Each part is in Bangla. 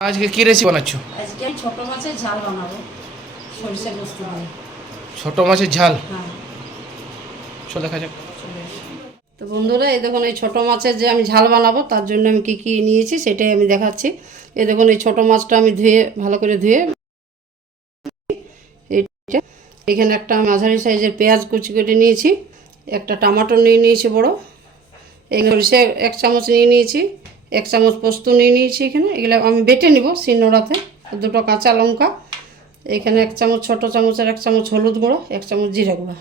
আজকে কি রেসিপি বানাচ্ছ? আজকে ছোটো মাছের ঝাল বানাবো সরিষা দিয়ে। ছোট মাছের ঝাল? হ্যাঁ। চল দেখা যাক। তো বন্ধুরা এই দেখুন এই ছোটো মাছের যে আমি ঝাল বানাবো তার জন্য আমি কী কী নিয়েছি সেটাই আমি দেখাচ্ছি। এই দেখুন এই ছোটো মাছটা আমি ধুয়ে ভালো করে ধুয়ে এইটা এখানে একটা মাঝারি সাইজের পেঁয়াজ কুচি করে নিয়েছি একটা টমাটো নিয়ে নিয়েছি বড় এই সরিষা এক চামচ নিয়ে নিয়েছি এক চামচ পোস্ত নিয়ে নিয়েছি এখানে। এগুলো আমি বেটে নিব শিলনোড়াতে। দুটো কাঁচা লঙ্কা এখানে এক চামচ ছোটো চামচের এক চামচ হলুদ গুঁড়ো এক চামচ জিরা গুঁড়ো।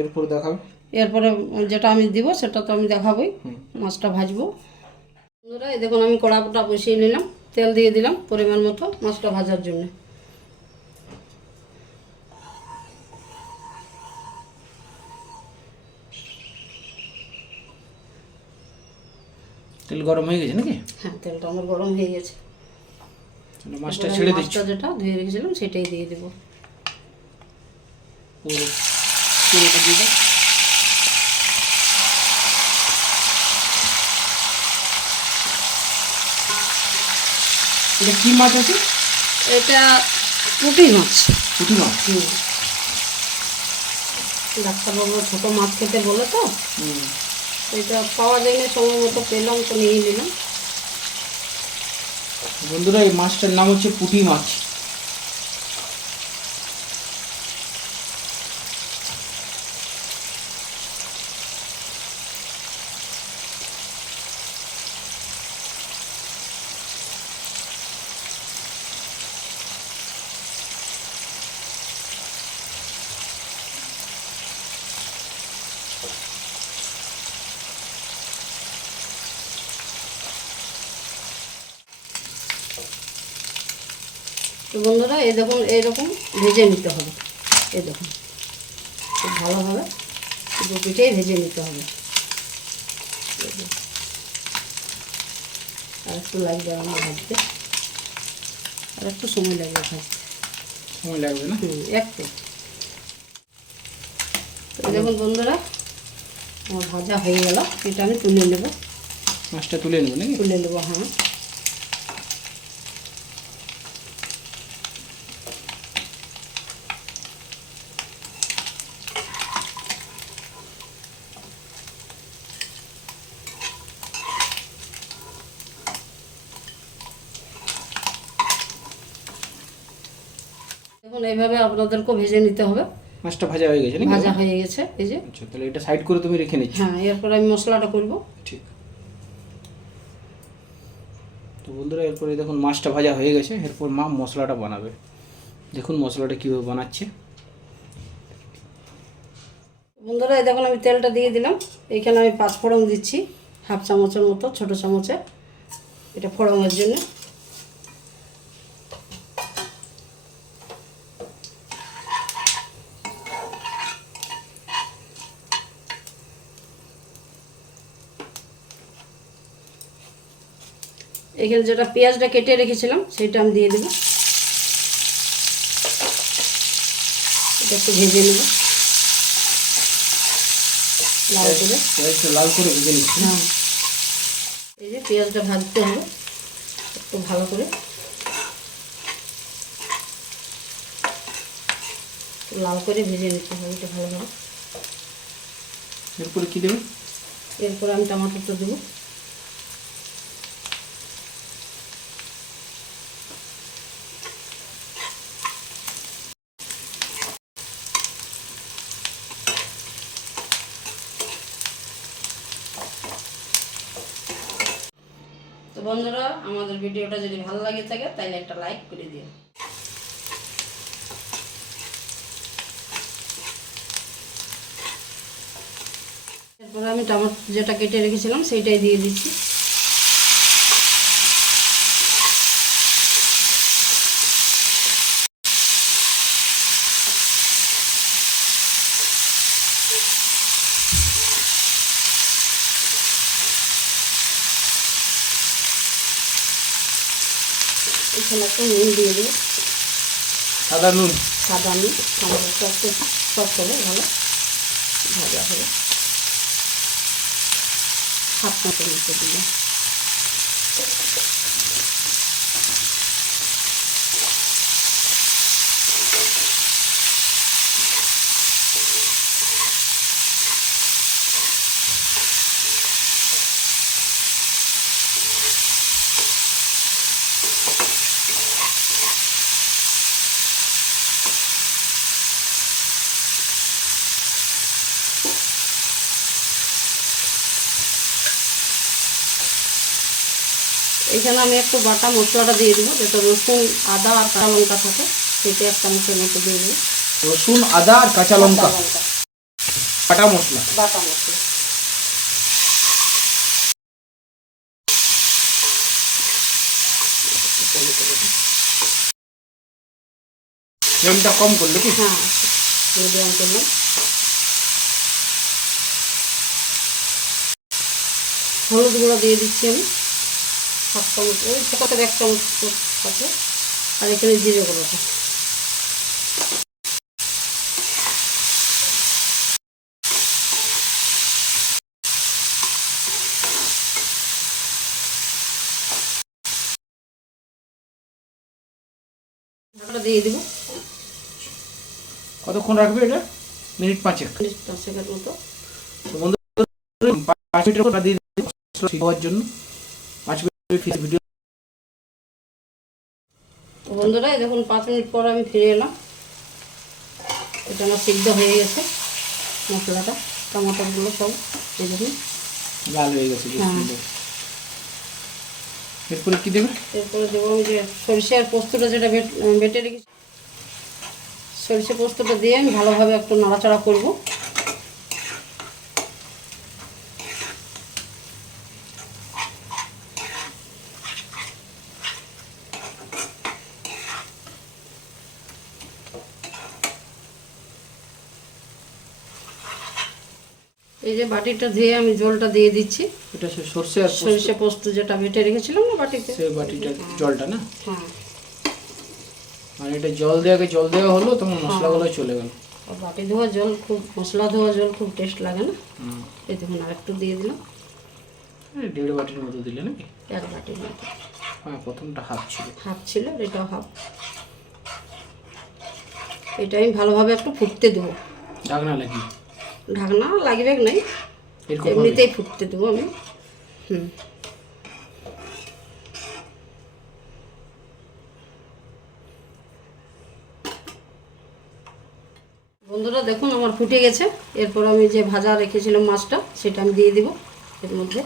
এরপর দেখাবে এরপরে যেটা আমি দিব সেটা তো আমি দেখাবই। মাছটা ভাজবো। বন্ধুরা এই দেখুন আমি কড়াটা বসিয়ে নিলাম। তেল দিয়ে দিলাম পরিমাণ মতো মাছটা ভাজার জন্য। তেল গরম হয়ে গেছে নাকি? হ্যাঁ তেলটা আমার গরম হয়ে গেছে। মাছটা ছেড়ে দিচ্ছি। যেটা ধুয়ে রেখেছিলাম সেটাই দিয়ে দেবো। পুরো পুরোটা দিয়ে এটা কি মাছ আছে? এটা পুঁটি মাছ। পুঁটি মাছ? ডাক্তারবাবু ছোটো মাছ খেতে বলে তো। হুম। এটা পাওয়া যায় না সময় মতো পেলাম তো নিয়ে নিলাম। বন্ধুরা, এই মাছটার নাম হচ্ছে পুঁটি মাছ। তো বন্ধুরা এই দেখুন এইরকম ভেজে নিতে হবে। এই দেখুন খুব ভালোভাবে দু পিঠেই ভেজে নিতে হবে। আর একটু লাগবে আমার ভাজতে। আর একটু সময় লাগবে ভাজতে। সময় লাগবে না? হুম একটু। তো দেখুন বন্ধুরা আমার ভাজা হয়ে গেল। এটা আমি তুলে নেব। মাছটা তুলে নেব নাকি? তুলে নেব হ্যাঁ। দেখুন এইভাবে আপনাদেরকেও ভেজে নিতে হবে। মাছটা ভাজা হয়ে গেছে ভাজা হয়ে গেছে এই যে। আচ্ছা তাহলে এটা সাইড করে তুমি রেখে নিচ্ছ। হ্যাঁ এরপর আমি মশলাটা করব। ঠিক। তো বন্ধুরা এরপরে দেখুন মাছটা ভাজা হয়ে গেছে এরপর মা মশলাটা বানাবে। দেখুন মশলাটা কীভাবে বানাচ্ছে। বন্ধুরা এই দেখুন আমি তেলটা দিয়ে দিলাম। এইখানে আমি পাঁচ ফোড়ন দিচ্ছি হাফ চামচের মতো ছোট চামচে এটা ফোড়নের জন্য। এখানে যেটা পেঁয়াজটা কেটে রেখেছিলাম সেটা আমি দিয়ে দেবো। এটা একটু ভেজে নেব। লাল করে। লাল করে ভেজে নিচ্ছি। হ্যাঁ। এই যে পেঁয়াজটা ভাজতে হবে একটু ভালো করে। লাল করে ভেজে নিতে হবে এটা ভালো করে। এরপরে কী দেবে? এরপর আমি টমাটোটা দেবো। বন্ধুরা, আমাদের ভিডিওটা যদি ভালো লাগে থাকে তাহলে একটা লাইক করে দিও। এরপরে আমি টমাটো যেটা কেটে রেখেছিলাম, সেইটাই দিয়ে দিচ্ছি। এখানে একটা নুন দিয়ে দিই সাদা নুন? সাদা নুন টমাটোটা একটু সফট হবে ভালো। ভাজা হবে। হাফ মতো মতো দিলাম এখানে আমি একটু বাটা মশলাটা দিয়ে দেবো যেটা রসুন আদা আর কাঁচা লঙ্কা থাকে সেটা এক চামচের মতো দিয়ে দেবো। রসুন আদা আর কাঁচা লঙ্কা। কাটা মশলা। বাটা মশলা। ফ্লেমটা কম করলে কি হ্যাঁ মিডিয়াম হলুদ গুঁড়ো দিয়ে দিচ্ছি আমি, হাফ চামচ, ওই ছোটোতে এক চামচ আছে। আর এখানে জিরে গুঁড়োটা। দিয়ে দিব। কতক্ষণ রাখবে এটা? মিনিট পাঁচেক। মিনিট পাঁচেকের মতো। তো বন্ধু পাঁচ মিনিটের পর দিয়ে ঠিক হওয়ার জন্য পাঁচ মিনিট ভিডিও তো বন্ধুরা দেখুন পাঁচ মিনিট পর আমি ফিরে এলাম। এটা আমার সিদ্ধ হয়ে গেছে। মশলাটা টমাটোগুলো সব এই দেখুন। লাল হয়ে গেছে হ্যাঁ। এরপরে কি দেবে? এরপরে দেবো আমি যে সরিষা আর পোস্তটা যেটা বেটে রেখেছি। সরিষা পোস্তটা দিয়ে আমি ভালোভাবে একটু নাড়াচাড়া করব। এই যে বাটিটা ধুয়ে আমি জলটা দিয়ে দিচ্ছি। এটা সরষে সর্ষে আর পোস্ত, সরিষা পোস্ত যেটা বেটে রেখেছিলাম না বাটিতে? সেই বাটিটা জলটা না? হ্যাঁ। এটা জল দেওয়াকে জল দেওয়া হলো তখন মশলাগুলো চলে গেল। বাটি ধোয়া জল খুব মশলা ধোয়া জল খুব টেস্ট লাগে না? এই দেখুন আর একটু দিয়ে দিলাম। দেড় বাটির মতো দিলে নাকি? এক বাটির মতো। হ্যাঁ প্রথমটা হাফ ছিল। হাফ ছিল আর এটাও হাফ। এটা আমি ভালোভাবে একটু ফুটতে দেবো। ডাকনা লাগি ঢাকনা লাগবে নাই? এমনিতেই ফুটতে দেবো আমি। হুম। বন্ধুরা, দেখুন, আমার ফুটে গেছে। এরপর আমি যে ভাজা রেখেছিলাম মাছটা, সেটা আমি দিয়ে দিব এর মধ্যে।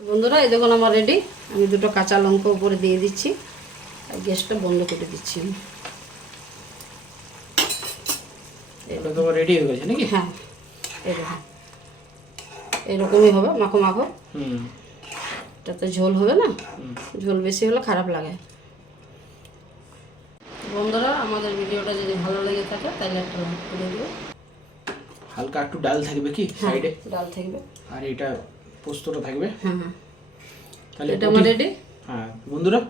বন্ধুরা, এই দেখুন, আমার রেডি আমি দুটো কাঁচা লঙ্কা উপরে দিয়ে দিচ্ছি। আর গ্যাসটা বন্ধ করে দিচ্ছি। এটা তো রেডি হয়ে গেছে নাকি? হ্যাঁ এরকম এরকমই হবে মাখো মাখো। হুম। এটাতে ঝোল হবে না? ঝোল বেশি হলে খারাপ লাগে। বন্ধুরা আমাদের ভিডিওটা যদি ভালো লেগে থাকে তাহলে একটা লাইক করে দিও। হালকা একটু ডাল থাকবে কি হ্যাঁ সাইডে ডাল থাকবে। আর এটা পোস্তটা থাকবে? হ্যাঁ হ্যাঁ। তাহলে এটা আমার রেডি হ্যাঁ বন্ধুরা।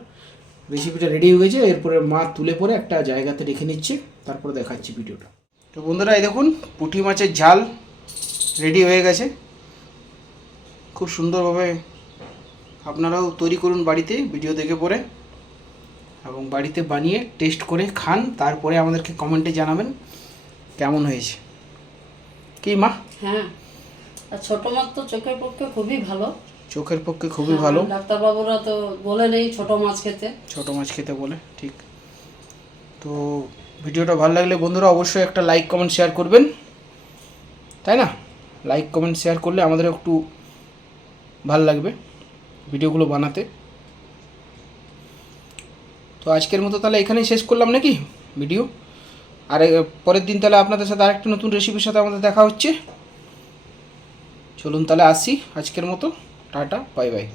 রেসিপিটা রেডি হয়ে গেছে এরপরে মা তুলে পরে একটা জায়গাতে রেখে নিচ্ছে তারপরে দেখাচ্ছি ভিডিওটা। তো বন্ধুরা এই দেখুন পুঁটি মাছের ঝাল রেডি হয়ে গেছে। খুব সুন্দরভাবে আপনারাও তৈরি করুন বাড়িতে ভিডিও দেখে পরে এবং বাড়িতে বানিয়ে টেস্ট করে খান তারপরে আমাদেরকে কমেন্টে জানাবেন কেমন হয়েছে। কি মা? হ্যাঁ আর ছোট মাছ তো চোখের পক্ষে খুবই ভালো। চোখের পক্ষে খুবই ভালো। ডাক্তারবাবুরা তো বলে নেই ছোট মাছ খেতে। ছোট মাছ খেতে বলে ঠিক। তো ভিডিওটা ভালো লাগলে বন্ধুরা অবশ্যই একটা লাইক কমেন্ট শেয়ার করবেন। তাই না? লাইক কমেন্ট শেয়ার করলে আমাদের একটু ভালো লাগবে ভিডিওগুলো বানাতে। তো আজকের মতো তাহলে এখানেই শেষ করলাম নাকি ভিডিও? আর পরের দিন তাহলে আপনাদের সাথে আরেকটা নতুন রেসিপির সাথে আমাদের দেখা হচ্ছে। চলুন তাহলে আসি আজকের মতো। Tata bye bye.